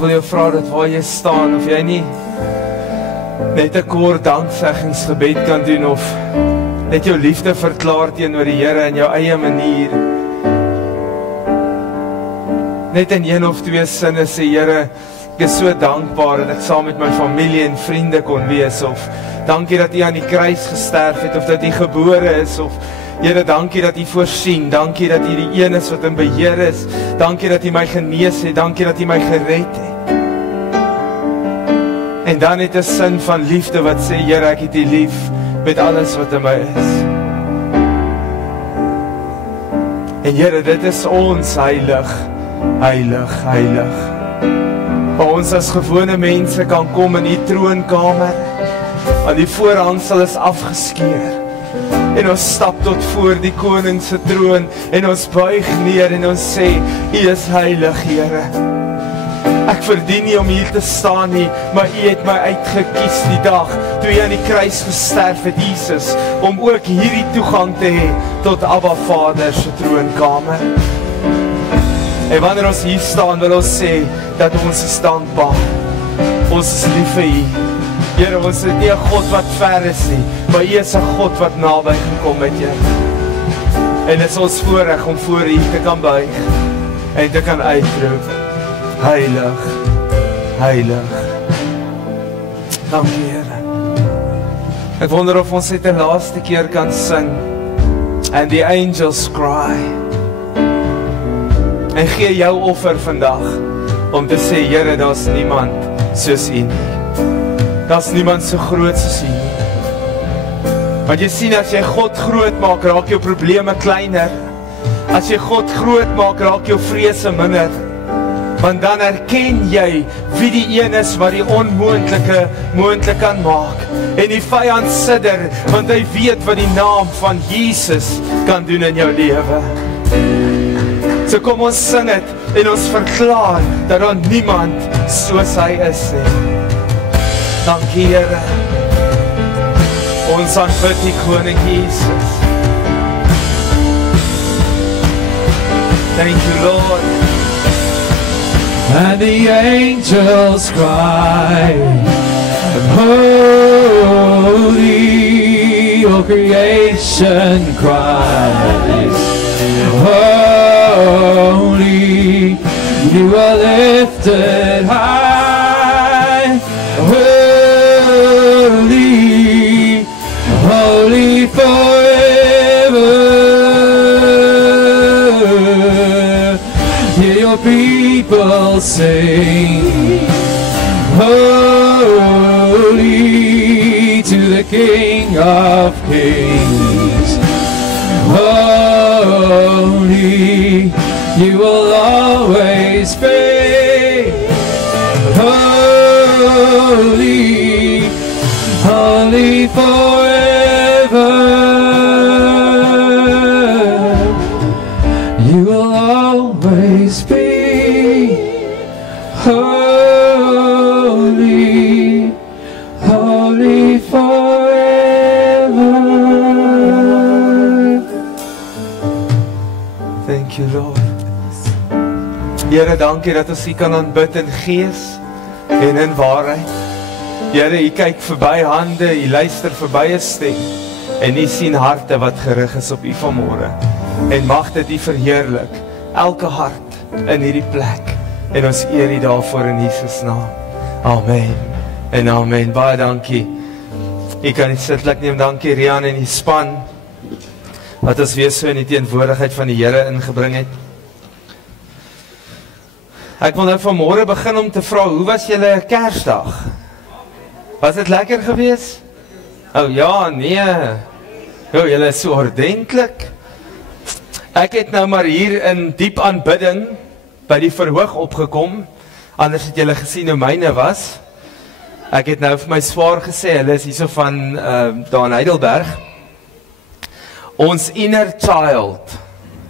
Ek wil jou vra dat waar jy staan, of jy nie net 'n kort danksegingsgebed kan doen, of net jou liefde verklaar teenoor die Here in jou eie manier. Net in 1 of 2 sinne sê, Here, ek is so dankbaar dat ek saam met my familie en vriende kon wees, of dankie dat U aan die kruis gesterf het, of dat U gebore is, of Here, dankie dat U voorsien, dankie dat U die een is wat in beheer is, dankie dat U my genees het, dankie dat U my gered het. En dan het 'n sin van liefde wat sê, Here, ek het U lief met alles wat in my is. En Here, dit is ons heilig, heilig, heilig. Waar ons as gewone mense kan kom in U troonkamer, aan die voorhangsel is afgeskeur. En ons stap tot voor die koning se troon, en ons buig neer en ons sê, U is heilig, Here. Ek verdien nie om hier te staan nie, maar U het my uitgekies die dag, toe U aan die kruis gesterf het, Jesus, om ook hierdie toegang te hê tot Abba Vader se troonkamer. En wanneer ons hier staan, wil ons sê, dat ons is dankbaar. Ons is lief vir U. Here, ons is nie 'n God wat ver is nie, maar U is 'n God wat naby gekom het, Here. En dit is ons voorreg om voor U te kan buig en te kan uitroep, heilig, heilig. Dankie, Here. Ek wonder of ons dit 'n laaste keer kan sing. And the angels cry. En gee jou offer vandag om te sê, Here, daar's niemand soos U nie. Daar's niemand so groot soos U nie. Want jy sien, as jy God groot maak, raak jou probleme kleiner. As jy God groot maak, raak jou vrese minder. Want dan erken jy wie die een is wat die onmoontlike moontlik kan maak. En die vyand sidder, want hy weet wat die naam van Jesus kan doen in jou lewe. So kom ons sing dit en ons verklaar dat daar niemand soos hy is nie. Dankie, Here. Ons aanbid die koning Jesus. Thank you, Lord. And the angels cry, holy, all creation cries, holy, you are lifted high, holy, holy forever. Hear your people sing, holy to the King of Kings, holy, you will always be, holy, holy forever. You will always be holy, holy forever. Thank you, Lord. Here, dankie dat ons U kan aanbid in gees en in waarheid. Here, U kyk verby hande, U luister verby 'n stem, en U sien harte wat gerig is op U vanmôre. En mag dit U verheerlik, elke hart in hierdie plek. En ons eer U daarvoor in Jesus naam. Amen en amen. Baie dankie. U kan net sitlik neem. Dankie Rian en die span wat ons weer so in die teenwoordigheid van die Here ingebring het. Ek wil nou vanmôre begin om te vra, hoe was julle Kersdag? Was dit lekker geweest? Oh ja, nee. Jo, julle is so ordentlik. Ek het nou maar hier in diep aanbidding by die verhoog opgekom. Anders het julle gesien hoe myne was. Ek het nou vir my swaar gesê, hulle is hierso van daar in Heidelberg. Ons inner child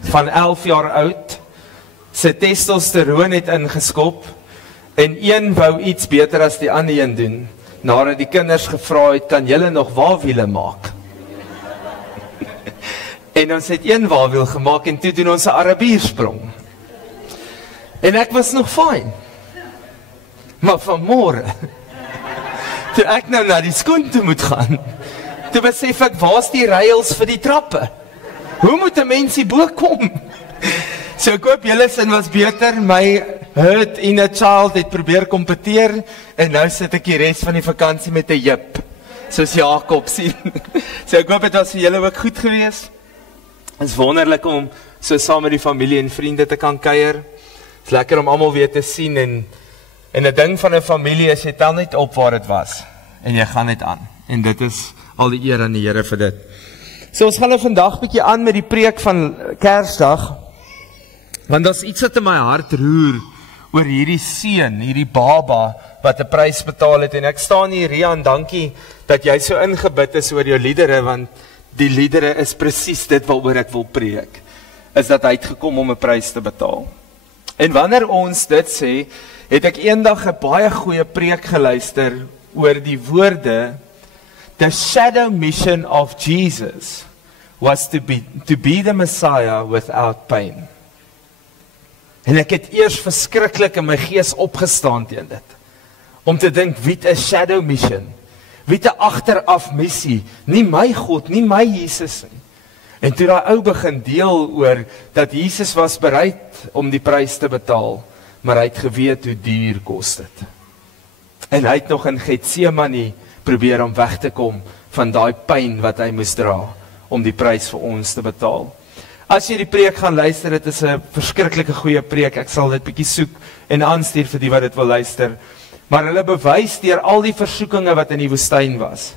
van 11 jaar oud, sy testosteroon het ingeskop en een wou iets beter as die ander een doen. Nadat die kinders gevra het, kan julle nog wawiele maak? En ons het een wawiel gemaak en toe doen ons 'n Arabiersprong. En ek was nog fyn. Maar vanmôre, toe ek nou na die skoen toe moet gaan, toe besef ek, waar's die rails vir die trappe? Hoe moet 'n mens hier bo kom? So ek hoop julle sin was beter, my hurt inner child het probeer kompeteer, en nou sit ek die res van die vakansie met 'n jip, soos Jakob sien. So ek hoop dit was vir julle ook goed gewees. Het is wonderlik om so saam met die familie en vriende te kan kuier. Het is lekker om almal weer te sien, en 'n ding van 'n familie is, jy tel net op waar dit was, en jy gaan net aan. En dit is al die eer aan die Here vir dit. So ons gaan nou vandag bietjie aan met die preek van Kersdag, want daar's iets wat in my hart roer oor hierdie seun, hierdie baba wat 'n prys betaal het. En ek staan hier, Rian, dankie dat jy so ingebid is oor jou liedere, want die liedere is presies dit waaroor ek wil preek, is dat hy het gekom om 'n prys te betaal. En wanneer ons dit sê, het ek eendag 'n baie goeie preek geluister oor die woorde, the shadow mission of Jesus was to be the Messiah without pain. En ek het eers verskriklik in my gees opgestaan teen dit, om te dink, wie het 'n shadow mission? Wie het 'n agteraf missie? Nie my God, nie my Jesus nie. En toe daai ou begin deel oor dat Jesus was bereid om die prys te betaal, maar hy het geweet hoe duur kos dit. En hy het nog in Getsemane probeer om weg te kom van daai pyn wat hy moes dra om die prys vir ons te betaal. As jy die preek gaan luister, dit is 'n verskriklike goeie preek. Ek sal dit bietjie soek en aanstuur vir die wat dit wil luister. Maar hulle bewys deur al die versoekinge wat in die woestyn was,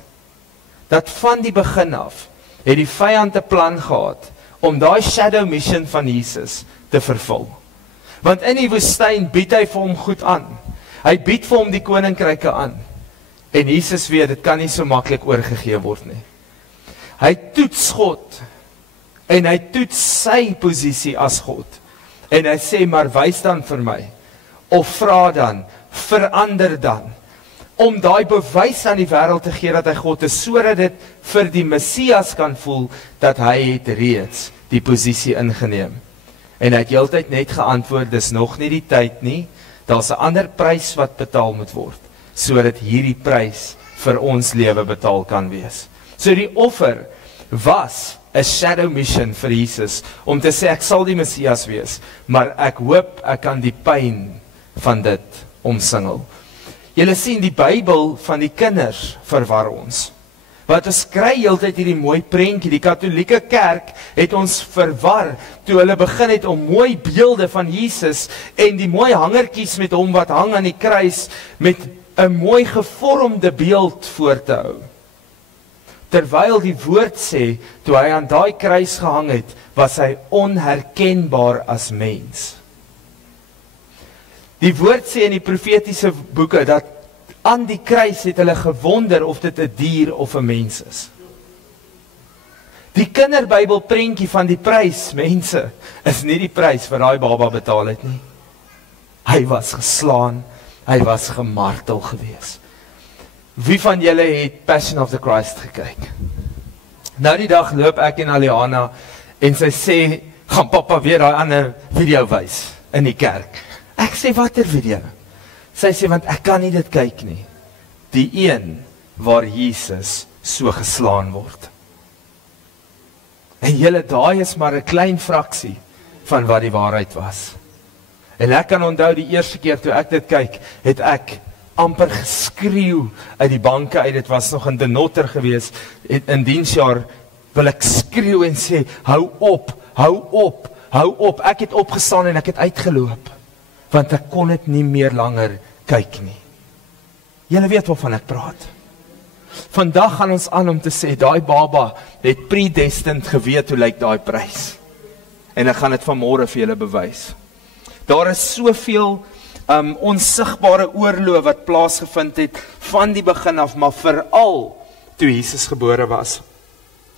dat van die begin af het die vyand 'n plan gehad om daai shadow mission van Jesus te vervul. Want in die woestyn bied hy vir hom goed aan. Hy bied vir hom die koninkryke aan. En Jesus weet, dit kan nie so maklik oorgegee word nie. Hy toets God, en hy toets sy posisie as God. En hy sê, maar wys dan vir my, of vra dan, verander dan, om daai bewys aan die wêreld te gee dat hy God is, sodat dit vir die Messias kan voel, dat hy het reeds die posisie ingeneem. En hy het heeltyd net geantwoord, dis nog nie die tyd nie, daar's 'n ander prys wat betaal moet word, sodat hierdie prys vir ons lewe betaal kan wees. So die offer was 'n shadow mission vir Jesus, om te sê, ek sal die Messias wees, maar ek hoop ek kan die pyn van dit omsingel. Julle sien, die Bybel van die kinders verwar ons. Want ons kry heeltyd hierdie mooi prentjie, die Katolieke Kerk het ons verwar, toe hulle begin het om mooi beelde van Jesus, en die mooi hangertjies met hom wat hang aan die kruis, met 'n mooi gevormde beeld voor te hou. Terwyl die woord sê, toe hy aan daai kruis gehang het, was hy onherkenbaar as mens. Die woord sê in die profetiese boeke, dat aan die kruis het hulle gewonder of dit 'n dier of 'n mens is. Die kinderbybel prentjie van die prys, mense, is nie die prys wat daai baba betaal het nie. Hy was geslaan, hy was gemartel gewees. Wie van julle het Passion of the Christ gekyk? Nou die dag loop ek en Aliana, en sy sê, gaan papa weer daai ander video wys in die kerk. Ek sê, watter video? Sy sê, want ek kan nie dit kyk nie. Die een waar Jesus so geslaan word. En julle, daai is maar 'n klein fraksie van wat die waarheid was. En ek kan onthou die eerste keer toe ek dit kyk, het ek amper geskreeu uit die banke uit. Dit was nog in De Notter gewees. In diensjaar wil ek skreeu en sê, hou op, hou op, hou op. Ek het opgestaan en ek het uitgeloop, want ek kon dit nie meer langer kyk nie. Julle weet waarvan ek praat. Vandag gaan ons aan om te sê, daai baba het predestined geweet hoe lyk daai prys. En ek gaan dit vanmôre vir julle bewys. Daar is soveel onsigbare oorlog wat plaasgevind het van die begin af, maar veral toe Jesus gebore was.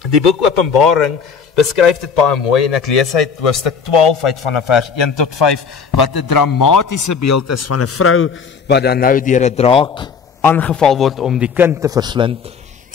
Die boek Openbaring beskryf dit baie mooi, en ek lees uit hoofstuk 12 uit van vers 1 tot 5, wat 'n dramatiese beeld is van 'n vrou wat dan nou deur 'n draak aangeval word om die kind te verslind.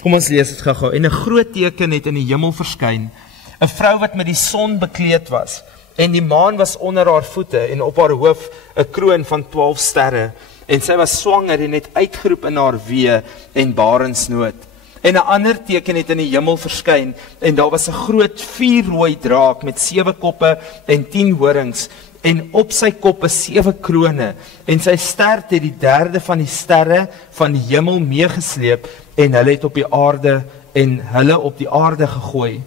Kom ons lees dit gou-gou. En 'n groot teken het in die hemel verskyn, 'n vrou wat met die son bekleed was, en die maan was onder haar voete, en op haar hoof 'n kroon van 12 sterre. En sy was swanger en het uitgeroep in haar wee en barensnood. En 'n ander teken het in die hemel verskyn, en daar was 'n groot vuurrooi draak met 7 koppe en 10 horings, en op sy koppe 7 krone, en sy stert het die derde van die sterre van die hemel meegesleep, en hulle het op die aarde en hulle op die aarde gegooi.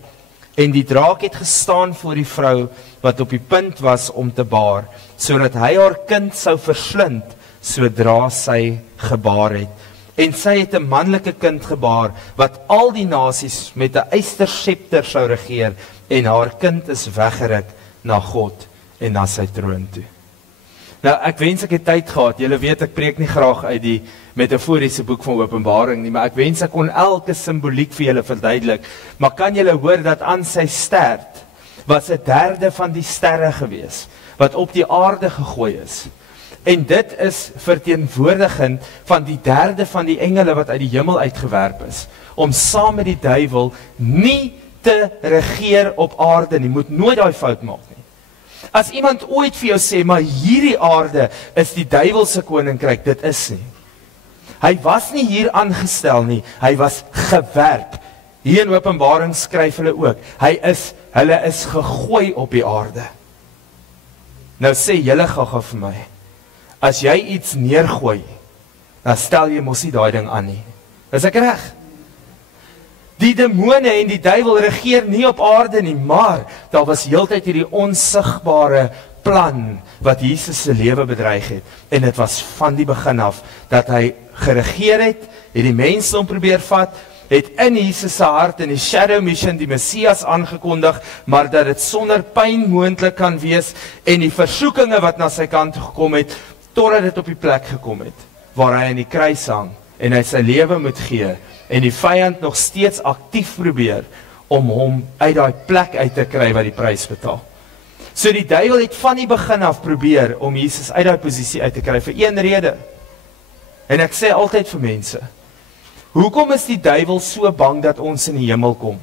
En die draak het gestaan voor die vrou wat op die punt was om te baar, sodat hy haar kind sou verslind sodra sy gebaar het. En sy het 'n manlike kind gebaar wat al die nasies met 'n ysterscepter sou regeer, en haar kind is weggeruk na God en na sy troon toe. Nou, ek wens ek het tyd gehad. Julle weet ek preek nie graag uit die metaforiese boek van Openbaring nie, maar ek wens ek kon elke simboliek vir julle verduidelik. Maar kan julle hoor dat aan sy stert was 'n derde van die sterre gewees wat op die aarde gegooi is. En dit is verteenwoordigend van die derde van die engele wat uit die hemel uitgewerp is, om saam met die duiwel nie te regeer op aarde nie. Moet nooit daai fout maak nie. As iemand ooit vir jou sê, maar hierdie aarde is die duiwel se koninkryk, dit is nie. Hy was nie hier aangestel nie, hy was gewerp. Hier in Openbaring skryf hulle ook, hulle is gegooi op die aarde. Nou sê julle gaga vir my, as jy iets neergooi, dan stel jy mos nie daai ding aan nie. Is ek reg? Die demone en die duiwel regeer nie op aarde nie, maar daar was heeltyd hierdie onsigbare plan wat Jesus se lewe bedreig het. En dit was van die begin af dat hy geregeer het die mensdom probeer vat, het in Jesus se hart in die shadow mission die Messias aangekondig, maar dat dit sonder pyn moontlik kan wees, en die versoekinge wat na sy kant gekom het, totdat dit op die plek gekom het, waar hy in die kruis hang, en hy sy lewe moet gee, en die vyand nog steeds aktief probeer, om hom uit daai plek uit te kry wat die prys betaal. So die duiwel het van die begin af probeer, om Jesus uit daai posisie uit te kry, vir een rede. En ek sê altyd vir mense, hoekom is die duiwel so bang dat ons in die hemel kom?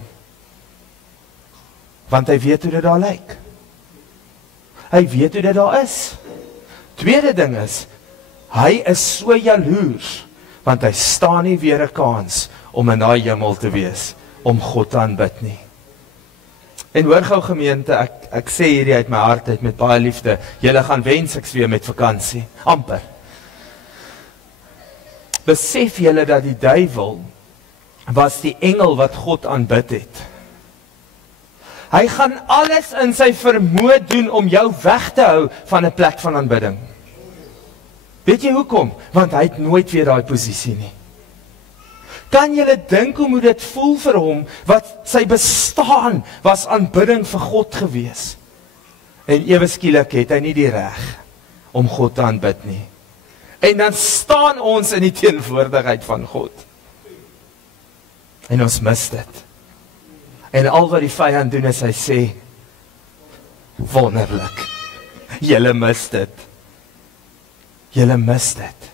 Want hy weet hoe dit daar lyk. Hy weet hoe dit daar is. Tweede ding is, hy is so jaloers, want hy staan nie weer 'n kans om in daai hemel te wees, om God te aanbid nie. En hoor gou gemeente, ek sê hierdie uit my hart uit met baie liefde, julle gaan wens ek weer met vakansie, amper. Besef julle dat die duiwel was die engel wat God aanbid het. Hy gaan alles in sy vermoë doen om jou weg te hou van 'n plek van aanbidding. Weet jy hoekom? Want hy het nooit weer daai posisie nie. Kan julle dink hoe moet dit voel vir hom, wat sy bestaan was aanbidding vir God gewees? En ewe skielik het hy nie die reg om God te aanbid nie. En dan staan ons in die teenwoordigheid van God. En ons mis dit. En al wat die vyand doen is hy sê, wonderlik, julle mis dit. Julle mis dit.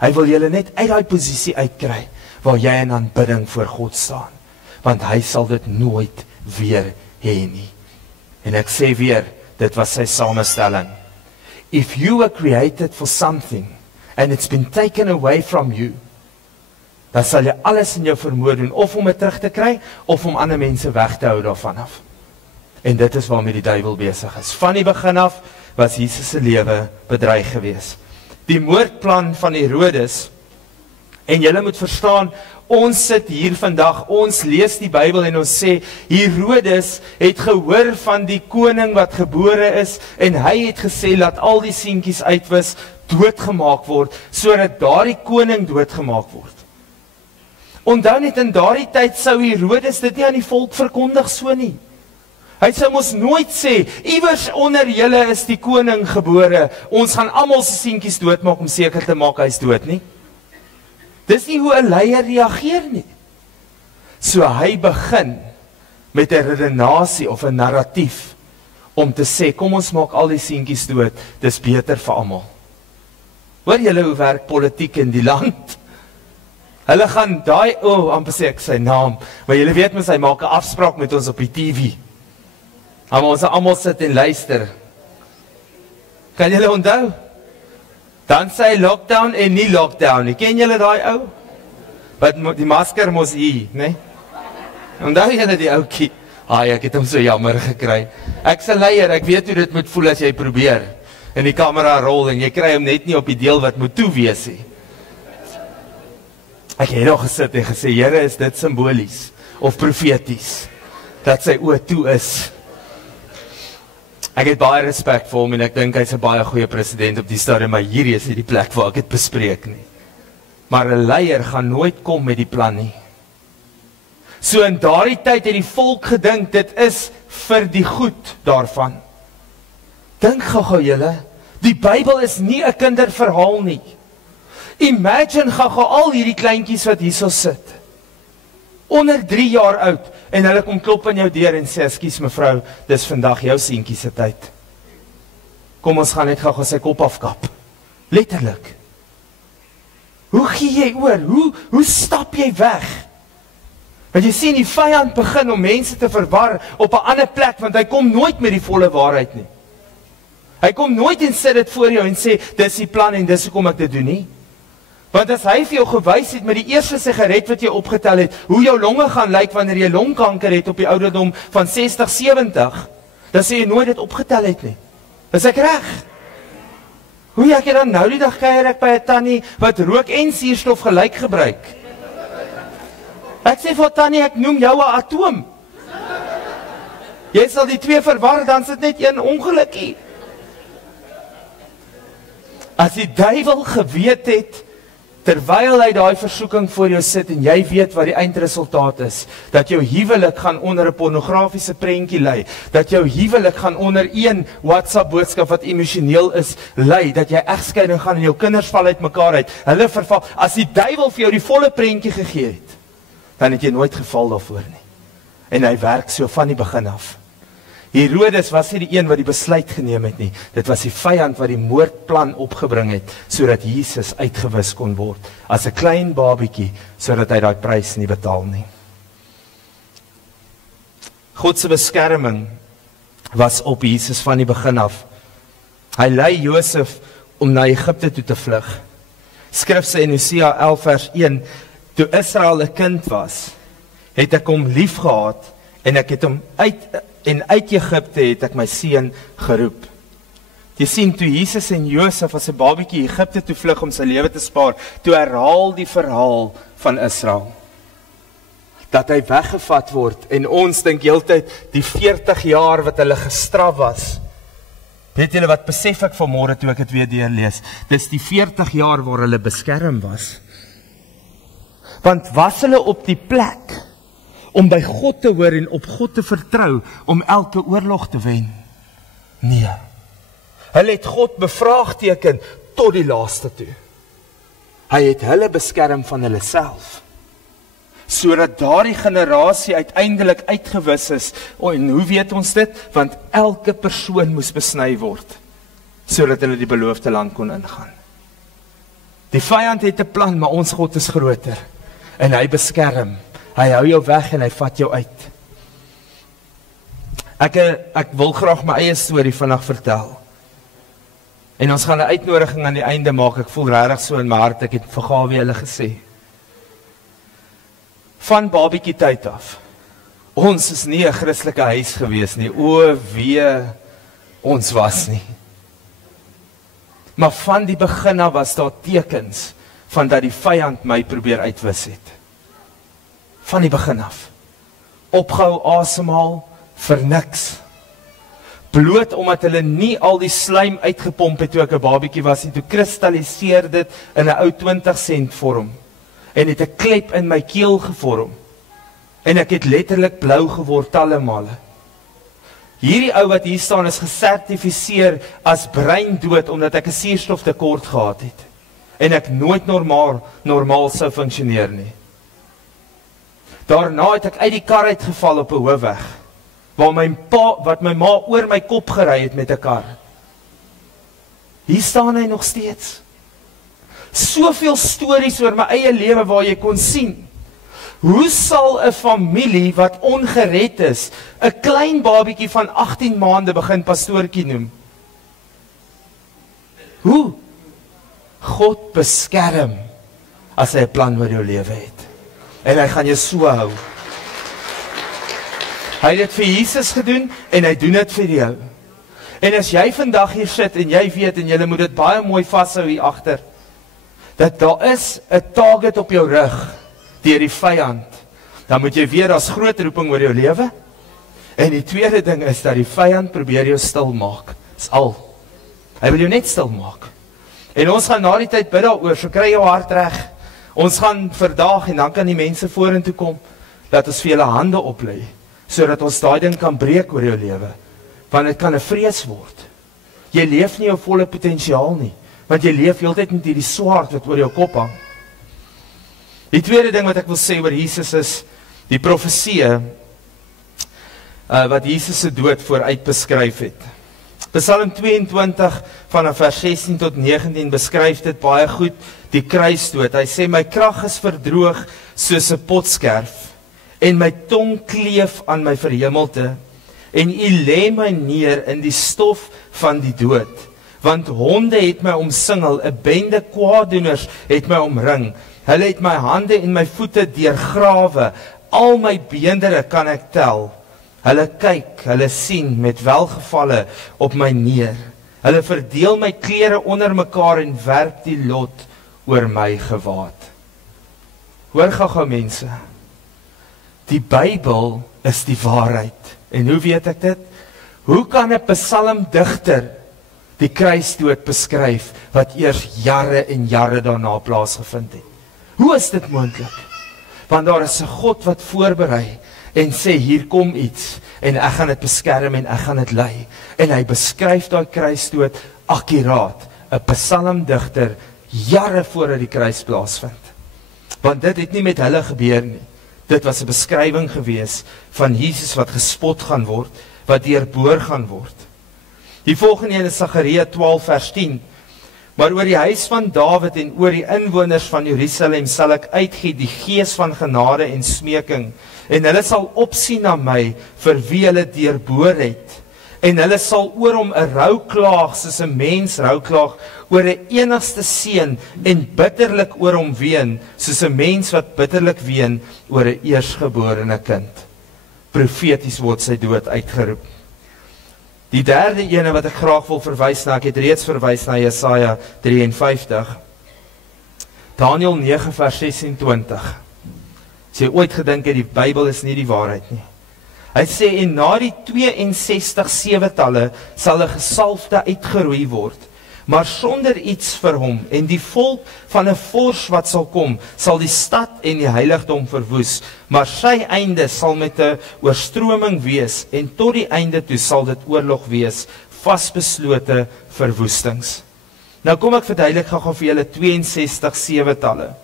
Hy wil julle net uit daai posisie uitkry, waar jy in aanbidding voor God staan. Want hy sal dit nooit weer hê nie. En ek sê weer, dit was sy samestelling. If you were created for something, and it's been taken away from you, dan sal jy alles in jou vermoë doen, of om dit terug te kry, of om ander mense weg te hou daarvan af. En dit is waarmee die duiwel besig is. Van die begin af was Jesus se lewe bedreig gewees. Die moordplan van Herodes, en julle moet verstaan, ons sit hier vandag, ons lees die Bybel en ons sê, Herodes het gehoor van die koning wat gebore is, en hy het gesê, laat al die seentjies uitwis, doodgemaak word, sodat daardie koning doodgemaak word. Onthou net, in daardie tyd sou Herodes dit nie aan die volk verkondig so nie. Hy sou mos nooit sê, iewers onder julle is die koning gebore, ons gaan almal se seentjies doodmaak om seker te maak hy is dood nie. Dis nie hoe 'n leier reageer nie. So hy begin met 'n redenasie of 'n narratief om te sê, kom ons maak al die seentjies dood, dis beter vir almal. Hoor julle hoe werk politiek in die land? Hulle gaan daai, amper sê ek sy naam, maar julle weet mos hy maak 'n afspraak met ons op die TV. Maar ons almal sit en luister. Kan julle onthou? Dan sê lockdown en nie lockdown nie. Ken julle daai ou? Wat die masker mos hier, né? Onthou julle die ouetjie? Ek het hom so jammer gekry. Ek's 'n leier, ek weet hoe dit moet voel as jy probeer. En die kamera rol en jy kry hom net nie op die deel wat moet toe wees nie. Ek het nog gesit en gesê, Here, is dit simbolies of profeties dat sy oë toe is? Ek het baie respek vir hom en ek dink hy's 'n baie goeie president op die stadium, maar hierdie is nie die plek waar ek dit bespreek nie. Maar 'n leier gaan nooit kom met die plan nie. So in daardie tyd het die volk gedink, dit is vir die goed daarvan. Dink gou julle, die Bybel is nie 'n kinderverhaal nie. Imagine gou al hierdie kleintjies wat hierso sit. Onder 3 jaar oud, en hulle kom klop aan jou deur en sê, ekskuus mevrou, dis vandag jou seentjie se tyd. Kom ons gaan net gou sy kop afkap. Letterlik. Hoe gee jy oor? Hoe stap jy weg? Want jy sien, die vyand begin om mense te verwar op 'n ander plek, want hy kom nooit met die volle waarheid nie. Hy kom nooit en sit dit voor jou en sê, dis die plan en dis hoekom ek dit doen nie. Want as hy vir jou gewys het met die eerste sigaret wat jy opgetel het, hoe jou longe gaan lyk wanneer jy longkanker het op die ouderdom van 60, 70, dan sê jy nooit dit opgetel het nie. Is ek reg? Hoe ek dan nou die dag kuier ek by 'n tannie wat rook en suurstof gelyk gebruik. Ek sê vir tannie, ek noem jou 'n atoom. Jy sal die twee verwar, dan sit net een ongelukkie. As die duiwel geweet het, terwyl hy daai versoeking voor jou sit en jy weet wat die eindresultaat is, dat jou huwelik gaan onder 'n pornografiese prentjie lê, dat jou huwelik gaan onder een WhatsApp boodskap wat emosioneel is lê, dat jy egskeiding gaan en jou kinders val uit mekaar uit, hulle verval. As die duiwel vir jou die volle prentjie gegee het, dan het jy nooit geval daarvoor nie. En hy werk so van die begin af. Herodes was nie die een wat die besluit geneem het nie. Dit was die vyand wat die moordplan opgebring het, sodat Jesus uitgewis kon word, as 'n klein babietjie, sodat hy daai prys nie betaal nie. God se beskerming was op Jesus van die begin af. Hy lei Josef om na Egipte toe te vlug. Skrif sê in Hosea 11 vers 1, toe Israel 'n kind was, het ek hom lief gehad, en ek het hom uit Egipte het ek my seun geroep. Jy sien, toe Jesus en Josef as 'n babietjie Egipte toe vlug om sy lewe te spaar, toe herhaal die verhaal van Israel. Dat hy weggevat word, en ons dink heeltyd die 40 jaar wat hulle gestraf was. Weet julle wat besef ek vanmôre toe ek dit weer deurlees? Dis die 40 jaar waar hulle beskerm was. Want was hulle op die plek om by God te hoor en op God te vertrou, om elke oorlog te wen? Nee. Hulle het God bevraagteken tot die laaste toe. Hy het hulle beskerm van hulle self, sodat daardie generasie uiteindelik uitgewis is. En hoe weet ons dit? Want elke persoon moes besny word, sodat hulle die beloofde land kon ingaan. Die vyand het 'n plan, maar ons God is groter, en hy beskerm. Hy hou jou weg en hy vat jou uit. Ek wil graag my eie storie vandag vertel. En ons gaan 'n uitnodiging aan die einde maak. Ek voel regtig so in my hart, ek het vir Gawie hulle gesê. Van babietjie tyd af. Ons is nie 'n Christelike huis gewees nie. O wee, ons was nie. Maar van die begin af was daar tekens van dat die vyand my probeer uitwis het. Van die begin af. Opgehou asemhaal vir niks. Bloot omdat hulle nie al die slijm uitgepomp het toe ek 'n babietjie was nie, toe kristalliseer dit in 'n ou 20 sent vorm. En het 'n klep in my keel gevorm. En ek het letterlik blou geword talle male. Hierdie ou wat hier staan is gesertifiseer as breindood omdat ek 'n suurstoftekort gehad het. En ek nooit normaal sou funksioneer nie. Daarna het ek uit die kar uitgeval op 'n hoofweg, wat my ma oor my kop gery het met 'n kar. Hier staan hy nog steeds. Soveel stories oor my eie lewe waar jy kon sien. Hoe sal 'n familie wat ongered is, 'n klein babietjie van 18 maande begin pastoortjie noem? Hoe? God beskerm as hy 'n plan oor jou lewe het. En hy gaan jou so hou. Hy het dit vir Jesus gedoen en hy doen dit vir jou. En as jy vandag hier sit en jy weet en jy moet dit baie mooi vashou hier agter, dat daar is 'n target op jou rug deur die vyand, dan moet jy weet daar's groot roeping oor jou lewe. En die tweede ding is dat die vyand probeer jou stil maak. Dis al. Hy wil jou net stil maak. En ons gaan na die tyd bid daaroor, so kry jou hart reg. Ons gaan vandag en dan kan die mense vorentoe kom, dat ons vir julle hande oplê, sodat ons daai ding kan breek oor jou lewe. Want dit kan 'n vrees word. Jy leef nie jou volle potensiaal nie, want jy leef heeltyd met hierdie swaard wat oor jou kop hang. Die tweede ding wat ek wil sê oor Jesus is die profeseë wat Jesus se dood vooruit beskryf het. Psalm 22 vanaf vers 16 tot 19 beskryf dit baie goed, die kruisdood. Hy sê, my krag is verdroog soos 'n potskerf, en my tong kleef aan my verhemelte, en U lê my neer in die stof van die dood, want honde het my omsingel, 'n bende kwaaddoeners het my omring, hulle het my hande en my voete deurgrawe, al my beendere kan ek tel. Hulle kyk, hulle sien met welgevalle op my neer. Hulle verdeel my klere onder mekaar en werp die lot oor my gewaad. Hoor gou mense, die Bybel is die waarheid. En hoe weet ek dit? Hoe kan 'n psalmdigter die kruisdood beskryf wat eers jare en jare daarna plaasgevind het? Hoe is dit moontlik? Want daar is 'n God wat voorberei en sê, hier kom iets, en ek gaan dit beskerm en ek gaan dit lei. En hy beskryf daai kruisdood akkuraat, 'n psalmdigter, jare voordat die kruis plaasvind. Want dit het nie met hulle gebeur nie. Dit was 'n beskrywing gewees van Jesus wat gespot gaan word, wat deurboor gaan word. Die volgende een is Sagaria 12 vers 10. Maar oor die huis van Dawid en oor die inwoners van Jerusalem sal ek uitgee die gees van genade en smeking, en hulle sal opsien na my vir wie hulle deurboor het, en hulle sal oor hom 'n rou klaag soos 'n mens rou klaag oor 'n enigste seun, en bitterlik oor hom ween soos 'n mens wat bitterlik ween oor 'n eersgeborene kind. Profeties word sy dood uitgeroep. Die derde ene wat ek graag wil verwys na, ek het reeds verwys na Jesaja 53. Daniël 9 vers 26. As jy ooit gedink het die Bybel is nie die waarheid nie. Hy sê, en na die 62 sevetalle sal 'n gesalfde uitgeroei word, maar sonder iets vir hom, en die volk van 'n vors wat sal kom, sal die stad en die heiligdom verwoes, maar sy einde sal met 'n oorstroming wees, en tot die einde toe sal dit oorlog wees, vasbeslote verwoestings. Nou kom ek verduidelik gou vir julle 62 sevetalle.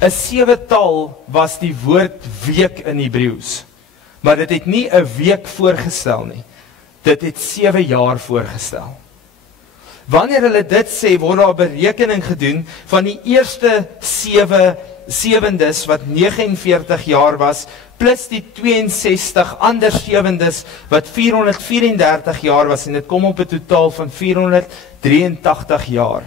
'n Sewetal was die woord week in Hebreëus, maar dit het nie 'n week voorgestel nie, dit het 7 jaar voorgestel. Wanneer hulle dit sê, word daar 'n berekening gedoen van die eerste 7 sewendes wat 49 jaar was, plus die 62 ander sewendes wat 434 jaar was, en dit kom op 'n totaal van 483 jaar.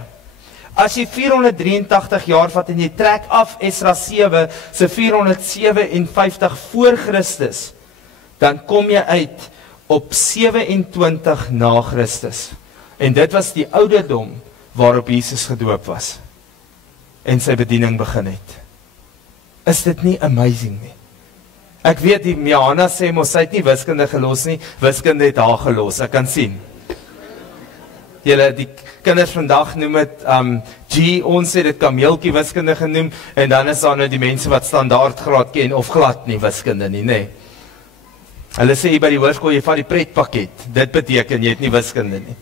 As jy 483 jaar vat en jy trek af Esra 7 se 457 voor Christus, dan kom jy uit op 27 na Christus. En dit was die ouderdom waarop Jesus gedoop was en sy bediening begin het. Is dit nie amazing nie? Ek weet die Miana sê mos sy het nie wiskunde gelos nie, wiskunde het haar gelos, ek kan sien. Julle, die kinders vandag noem het G, ons het dit kameeltjie wiskunde genoem, en dan is daar nou die mense wat standaard graad ken of glad nie wiskunde nie, nê. Hulle sê by die hoërskool, jy vat die pretpakket, dit beteken jy het nie wiskunde nie.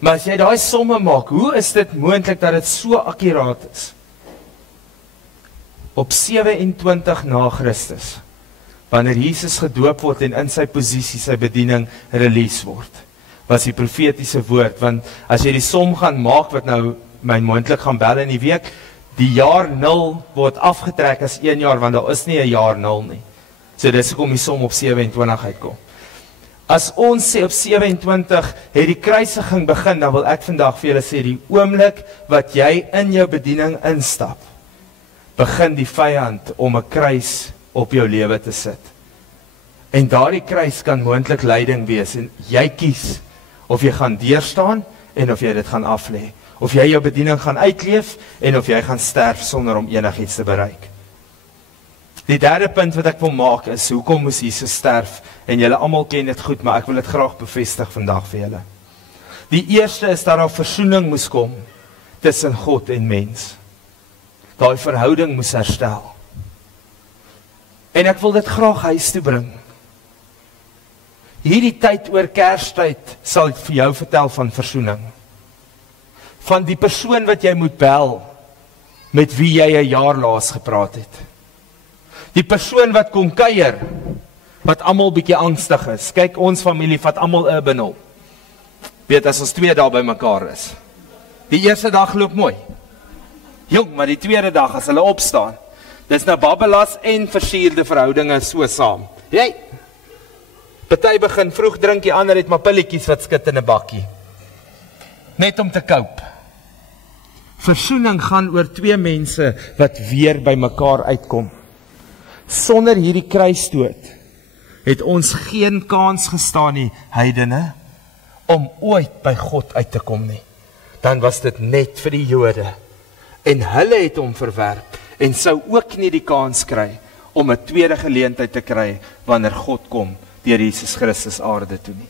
Maar as jy daai somme maak, hoe is dit moontlik dat dit so akkuraat is? Op 27 na Christus, wanneer Jesus gedoop word en in sy posisie, sy bediening release word, was die profetiese woord, want as jy die som gaan maak, wat nou my moontlik gaan bel in die week, die jaar 0 word afgetrek as 1 jaar, want daar is nie 'n jaar 0 nie. So dis hoekom die som op 27 uitkom. As ons sê op 27 het die kruisiging begin, dan wil ek vandag vir julle sê, die oomblik wat jy in jou bediening instap, begin die vyand om 'n kruis op jou lewe te sit. En daardie kruis kan moontlik lyding wees, en jy kies of jy gaan deurstaan, en of jy dit gaan aflê. Of jy jou bediening gaan uitleef, en of jy gaan sterf sonder om enigiets te bereik. Die derde punt wat ek wil maak is, hoekom moes Jesus sterf? En julle almal ken dit goed, maar ek wil dit graag bevestig vandag vir julle. Die eerste is dat daar versoening moes kom tussen God en mens. Daai verhouding moes herstel. En ek wil dit graag huis toe bring. Hierdie tyd oor Kerstyd sal ek vir jou vertel van versoening. Van die persoon wat jy moet bel, met wie jy 'n jaar laas gepraat het. Die persoon wat kom kuier, wat almal bietjie angstig is. Kyk, ons familie vat almal urban op. Weet, as ons 2 dae by mekaar is. Die eerste dag loop mooi. Jong, maar die tweede dag, as hulle opstaan, dis nou babbelas en versierde verhoudinge so saam. Jy, party begin vroeg drink, die ander het maar pilletjies wat skit in 'n bakkie. Net om te cope. Versoening gaan oor 2 mense wat weer by mekaar uitkom. Sonder hierdie kruisdood het ons geen kans gestaan nie, heidene, om ooit by God uit te kom nie. Dan was dit net vir die Jode. En hulle het hom verwerp en sou ook nie die kans kry om 'n tweede geleentheid te kry wanneer God kom deur Jesus Christus aarde toe nie.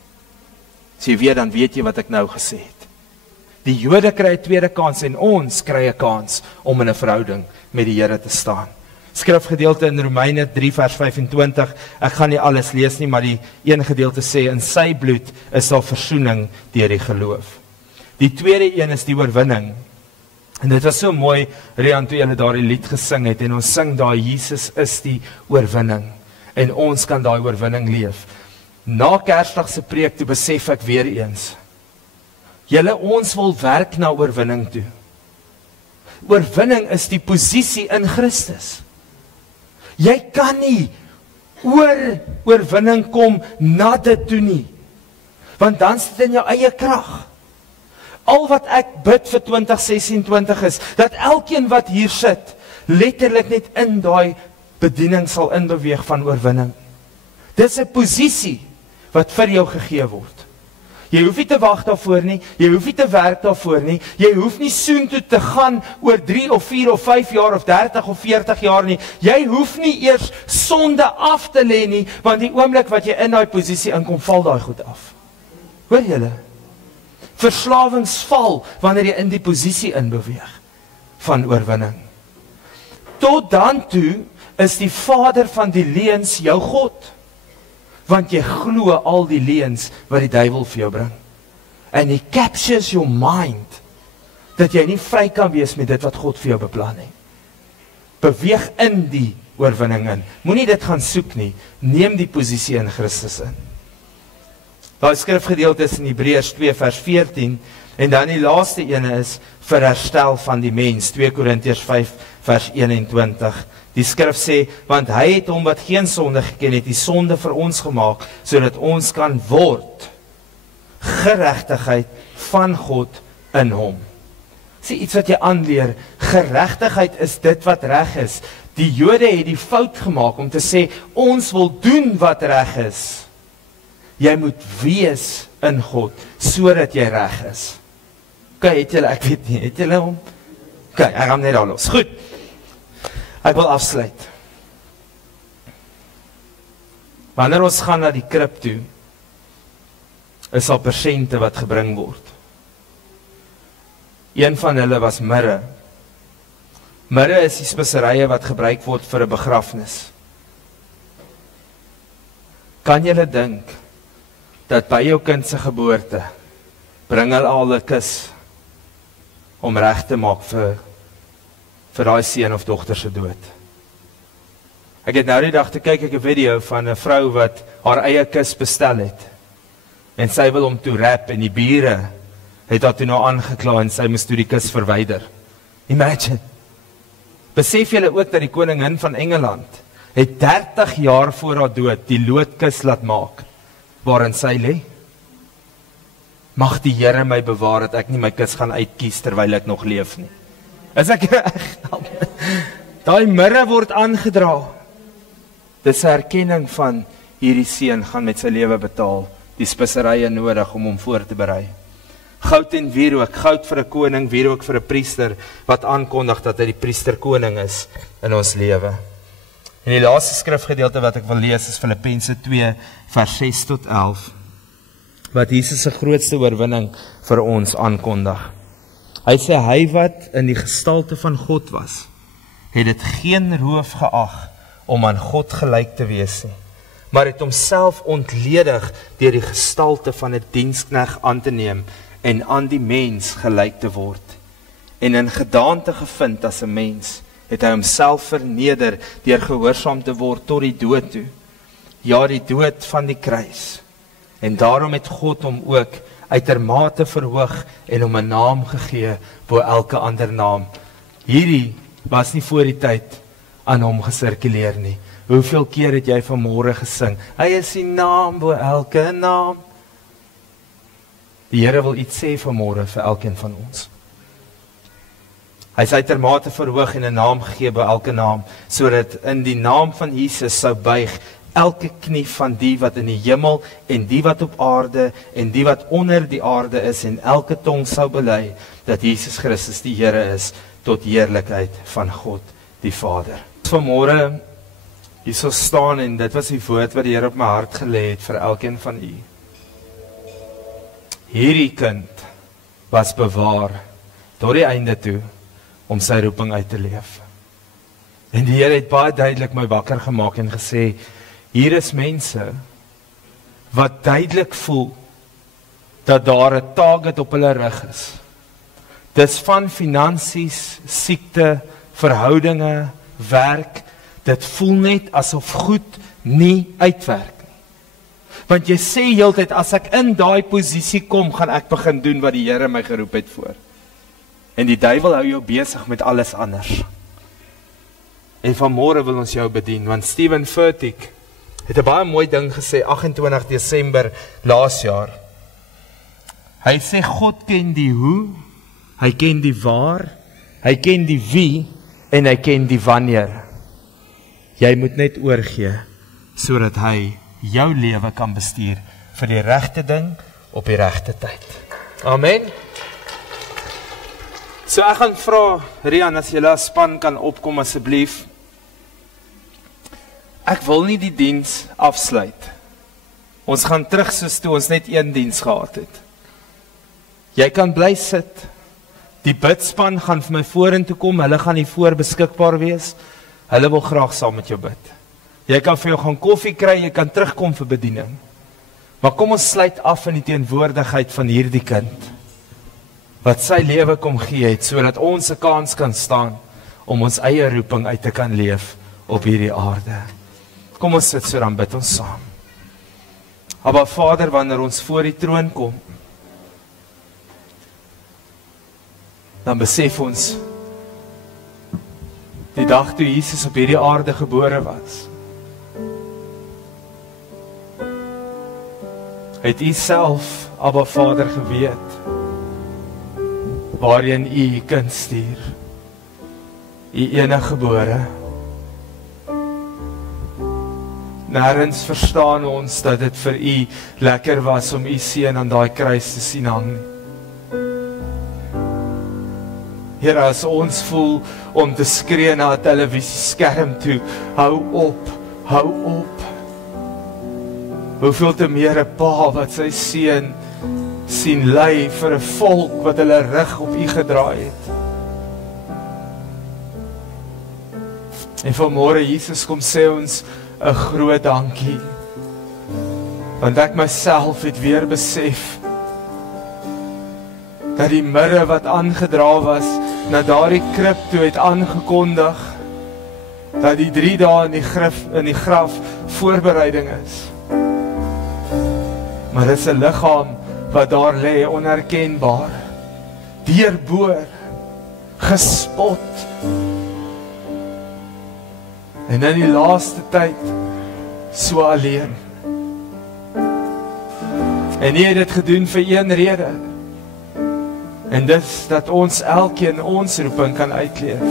As jy weet, dan weet jy wat ek nou gesê het. Die Jode kry 'n tweede kans en ons kry 'n kans om in 'n verhouding met die Here te staan. Skrifgedeelte in Romeine 3 vers 25, ek gaan nie alles lees nie, maar die een gedeelte sê, in sy bloed is daar versoening deur die geloof. Die tweede een is die oorwinning. En dit was so mooi, Rian, toe julle daardie lied gesing het, en ons sing daar, Jesus is die oorwinning, en ons kan daai oorwinning leef. Na Kersdag se preek toe besef ek weer eens, julle, ons wil werk na oorwinning toe. Oorwinning is die posisie in Christus. Jy kan nie oorwinning kom na dit toe nie, want dan sit in jou eie krag. Al wat ek bid vir 2026 is, dat elkeen wat hier sit, letterlik net in daai bediening sal inbeweeg van oorwinning. Dit is 'n posisie wat vir jou gegee word. Jy hoef nie te wag daarvoor nie, jy hoef nie te werk daarvoor nie, jy hoef nie soontoe te gaan oor 3 of 4 of 5 jaar of 30 of 40 jaar nie. Jy hoef nie eers sonde af te lê nie, want die oomblik wat jy in daai posisie inkom, val daai goed af. Hoor julle? Verslawings val wanneer jy in die posisie inbeweeg van oorwinning. Tot dan toe is die vader van die leuns jou God. Want jy glo al die leuns wat die duiwel vir jou bring. And he captures your mind, dat jy nie vry kan wees met dit wat God vir jou beplan het. Beweeg in die oorwinning in. Moenie dit gaan soek nie. Neem die posisie in Christus in. Daai skrifgedeelte is in Hebreërs 2 vers 14, en dan die laaste ene is vir herstel van die mens, 2 Korintiërs 5 vers 21. Die skrif sê, want hy het hom wat geen sonde geken het, die sonde vir ons gemaak, sodat ons kan word geregtigheid van God in hom. Sê iets wat jy aanleer, geregtigheid is dit wat reg is. Die Jode het die fout gemaak om te sê, ons wil doen wat reg is. Jy moet wees in God, sodat jy reg is. Okay, het julle, ek weet nie, het julle hom? Okay, ek gaan net daar los. Goed. Ek wil afsluit. Wanneer ons gaan na die krib toe, is daar persente wat gebring word. Een van hulle was mirre. Mirre is die speserye wat gebruik word vir 'n begrafnis. Kan julle dink dat by jou kind se geboorte bring hulle al 'n kus om reg te maak vir daai seun of dogter se dood? Ek het nou die dag te kyk 'n video van 'n vrou wat haar eie kus bestel het. En sy wil hom toe wrap en die bure het haar toe nou aangekla en sy moes toe die kus verwyder. Imagine. Besef julle ook dat die koningin van Engeland het 30 jaar voor haar dood die loodkus laat maak. waarin sy lê. Mag die Here my bewaar dat ek nie my kus gaan uitkies terwyl ek nog leef nie. Is ek reg? Daai mirre word aangedra. Dis 'n erkenning van hierdie seun gaan met sy lewe betaal, die speserye nodig om hom voor te berei. Goud en wierook, goud vir 'n koning, wierook vir 'n priester, wat aankondig dat hy die priester koning is in ons lewe. En die laaste skrifgedeelte wat ek wil lees is Filippense 2 vers 6 tot 11, wat Jesus se grootste oorwinning vir ons aankondig. Hy sê hy wat in die gestalte van God was, het dit geen roof geag om aan God gelyk te wees nie, maar het homself ontledig deur die gestalte van 'n diensknegt aan te neem en aan die mens gelyk te word. En in gedaante gevind as 'n mens, het hy homself verneder deur gehoorsaam te word tot die dood toe. Ja, die dood van die kruis. En daarom het God hom ook uitermate verhoog en hom 'n naam gegee bo elke ander naam. Hierdie was nie voor die tyd aan hom gesirkuleer nie. Hoeveel keer het jy vanmôre gesing? Hy is die naam bo elke naam. Die Here wil iets sê vanmôre vir elkeen van ons. Hy is uitermate verhoog en 'n naam gegee bo elke naam, sodat in die naam van Jesus sou buig elke knie van die wat in die hemel en die wat op aarde en die wat onder die aarde is, en elke tong sou bely dat Jesus Christus die Here is, tot heerlikheid van God die Vader. Vanmôre hier sou staan, en dit was die woord wat die Here op my hart gelê het vir elkeen van u. Hierdie kind was bewaar tot die einde toe om sy roeping uit te leef. En die Here het baie duidelik my wakker gemaak en gesê, hier is mense wat duidelik voel dat daar 'n target op hulle rug is. Dis van finansies, siekte, verhoudinge, werk. Dit voel net asof goed nie uitwerk nie. Want jy sê heeltyd, as ek in daai posisie kom, gaan ek begin doen wat die Here my geroep het voor. En die duiwel hou jou besig met alles anders. En vanmôre wil ons jou bedien, want Steven Furtick het 'n baie mooi ding gesê, 28 Desember laas jaar. Hy sê, God ken die hoe, hy ken die waar, hy ken die wie, en hy ken die wanneer. Jy moet net oorgee, sodat hy jou lewe kan bestuur vir die regte ding op die regte tyd. Amen. So ek gaan vra, Rian, as julle as span kan opkom asseblief. Ek wil nie die diens afsluit. Ons gaan terug soos toe ons net een diens gehad het. Jy kan bly sit. Die bidspan gaan vir my vorentoe kom, hulle gaan hier voor beskikbaar wees. Hulle wil graag saam met jou bid. Jy kan vir jou gaan koffie kry, jy kan terugkom vir bediening. Maar kom ons sluit af in die teenwoordigheid van hierdie kind, wat sy lewe kom gee het, sodat ons 'n kans kan staan om ons eie roeping uit te kan leef op hierdie aarde. Kom ons sit so, dan bid ons saam. Aba Vader, wanneer ons voor die troon kom, dan besef ons, die dag toe Jesus op hierdie aarde gebore was, het u self, Aba Vader, geweet, waarheen u kind stuur, u enige gebore. Nêrens verstaan ons dat dit vir u lekker was om u seun aan daai kruis te sien hang. Here, as ons voel om te skree na 'n televisieskerm toe, hou op, hou op. Hoeveel te meer 'n pa wat sy seun sien ly vir 'n volk wat hulle rug op u gedraai het. En vanmôre, Jesus, kom sê ons 'n groot dankie, want ek myself het weer besef dat die mirre wat aangedra was na daardie krib toe het aangekondig dat die 3 dae in die graf voorbereiding is. Maar dit is 'n liggaam wat daar lê, onherkenbaar, deurboor, gespot. En in die laaste tyd, so alleen. En U het dit gedoen vir een rede. En dit is dat ons elkeen ons roeping kan uitleef.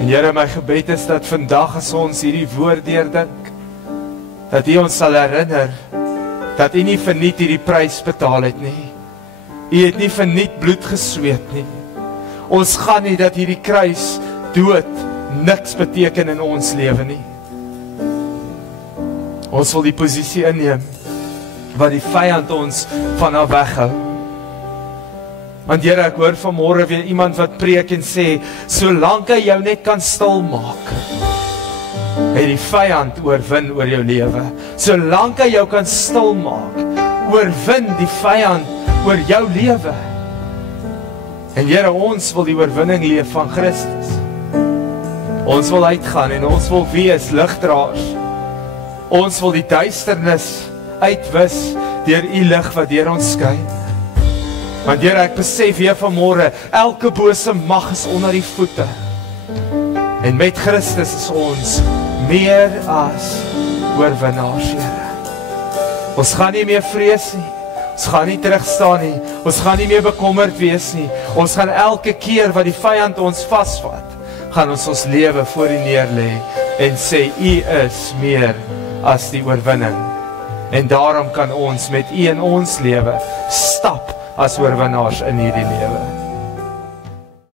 En Here, my gebed is dat vandag as ons hierdie woord deurdink, dat U ons sal herinner, dat U nie verniet hierdie prys betaal het nie. U het nie verniet bloed gesweet nie. Ons gaan nie dat hierdie kruis dood niks beteken in ons lewe nie. Ons wil die posisie inneem wat die vyand ons vanaf weghou. Want Here, ek hoor vanmôre weer iemand wat preek en sê, solank hy jou net kan stil maak, het die vyand oorwin oor jou lewe. Solank hy jou kan stil maak, oorwin die vyand oor jou lewe. En Here, ons wil die oorwinning leef van Christus. Ons wil uitgaan en ons wil wees ligdraers. Ons wil die duisternis uitwis deur U lig wat deur ons skyn. Want Here, ek besef weer vanmôre, elke bose mag is onder die voete. En met Christus is ons meer as oorwinnaars, Here. Ons gaan nie meer vrees nie. Ons gaan nie terugstaan nie. Ons gaan nie meer bekommerd wees nie. Ons gaan elke keer wat die vyand ons vasvat, gaan ons lewe voor U neerlê en sê, U is meer as die oorwinning. En daarom kan ons met U in ons lewe stap as oorwinnaars in hierdie lewe.